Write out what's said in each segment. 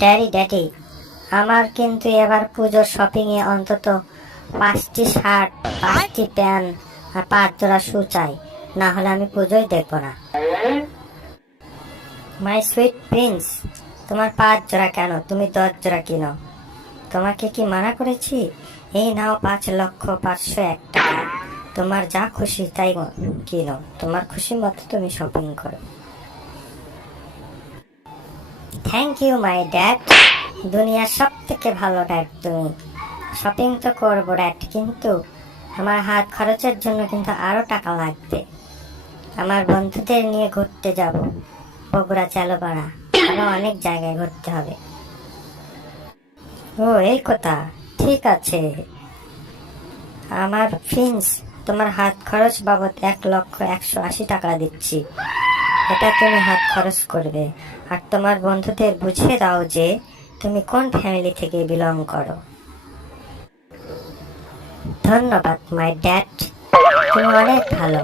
Daddy daddy, আমার কিন্তু এবার পুজোর শপিং এ অন্তত 5টি শার্ট, 5টি প্যান্ট আর 5 জোড়া শু চাই, না হলে আমি পুজোই দেখবো না। মাই সুইট প্রিন্স, তোমার 5 জোড়া কেন, তুমি 10 জোড়া কিনো। তোমাকে কি মানা করেছি? এই নাও 5,501,000 টাকা, তোমার যা খুশি তাই কিনো, তোমার খুশি মতো তুমি শপিং করো। থ্যাংক ইউ মাই ড্যাড, দুনিয়ার সব থেকে ভালো ড্যাড তুমি। শপিং তো করবো ড্যাড, কিন্তু আমার হাত খরচের জন্য কিন্তু আরো টাকা লাগবে। আমার বন্ধুদের নিয়ে ঘুরতে যাব, বগুড়া, চালপাড়া, আরো অনেক জায়গায় ঘুরতে হবে। ও এই কথা, ঠিক আছে। আমার প্রিন্স, তোমার হাত খরচ বাবদ 1,180,000 টাকা দিচ্ছি, এটা তুমি হাত খরচ করবে। আর তোমার বন্ধুদের বুঝিয়ে দাও যে তুমি কোন ফ্যামিলি থেকে বিলং করো। ধন্যবাদ মাই ড্যাড, তুমি অনেক ভালো।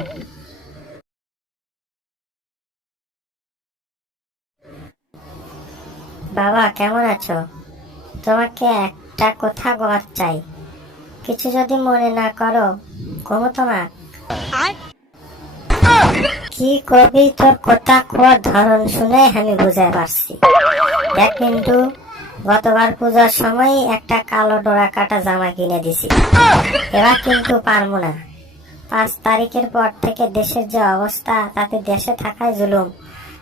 বাবা কেমন আছো? তোমাকে একটা কথা বলার চাই, কিছু যদি মনে না করো। কমু তোমার কি করবি, তোর কথা কোয়ার ধরন শুনে আমি বুঝতে পারছি। দেখ কিন্তু, গতবার পূজার সময় একটা কালো ডোরা কাটা জামা কিনে দিছি, এবার কিন্তু পারবো না। 5 তারিখের পর থেকে দেশের যে অবস্থা, তাতে দেশে থাকায় জুলুম।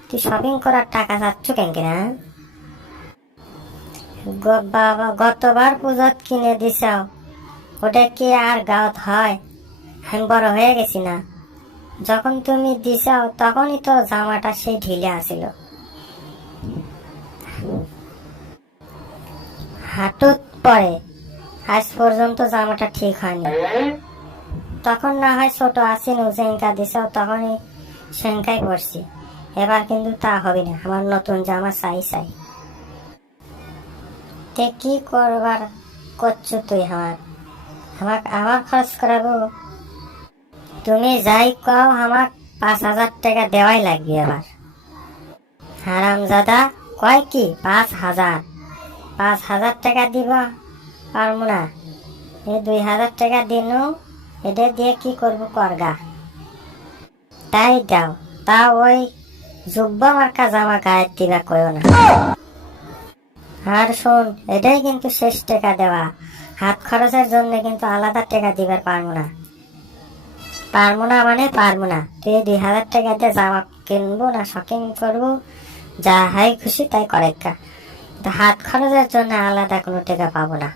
তুই শপিং করার টাকা চাচ্ছ কেন কিনা? বাবা গতবার পূজত কিনে দিছ, ওটা কি আর গাঁত হয়? আমি বড় হয়ে গেছি না? যখন তুমি দিছ তখনই তো জামাটা সেই ঢিলে আসিল, হাঁটুত পরে। আজ পর্যন্ত জামাটা ঠিক হয়নি। তখন না হয় ছোট আসিনু, জেঙ্কা দিছ তখনই সেঙ্কাই পড়ছি। এবার কিন্তু তা হবে না, আমার নতুন জামা চাই চাই। তে কি করবার করছো তুই? আমার খরচ করাবো? তুমি যাই কও, আমার 5,000 টাকা দেওয়াই লাগবে এবার। হারামজাদা কয় কি 5,000? 5,000 টাকা দিব পারবো না। এই 2,000 টাকা দিনু, এটা দিয়ে কি করবো করগা। তাই দাও, তা ওই জুব্বা মার্কা জামা গায়ে দিবা কয়ও না। আর শোন, এটাই কিন্তু শেষ টাকা দেওয়া, হাত খরচের জন্য কিন্তু আলাদা টাকা দিবার পারবো না। পারবো না মানে পারবো না। তুই 2,000 টাকা দিয়ে জামা কিনবো না শপিং করবো, যা হয় খুশি তাই করে। হাত খরচের জন্য আলাদা কোনো টাকা পাবো না।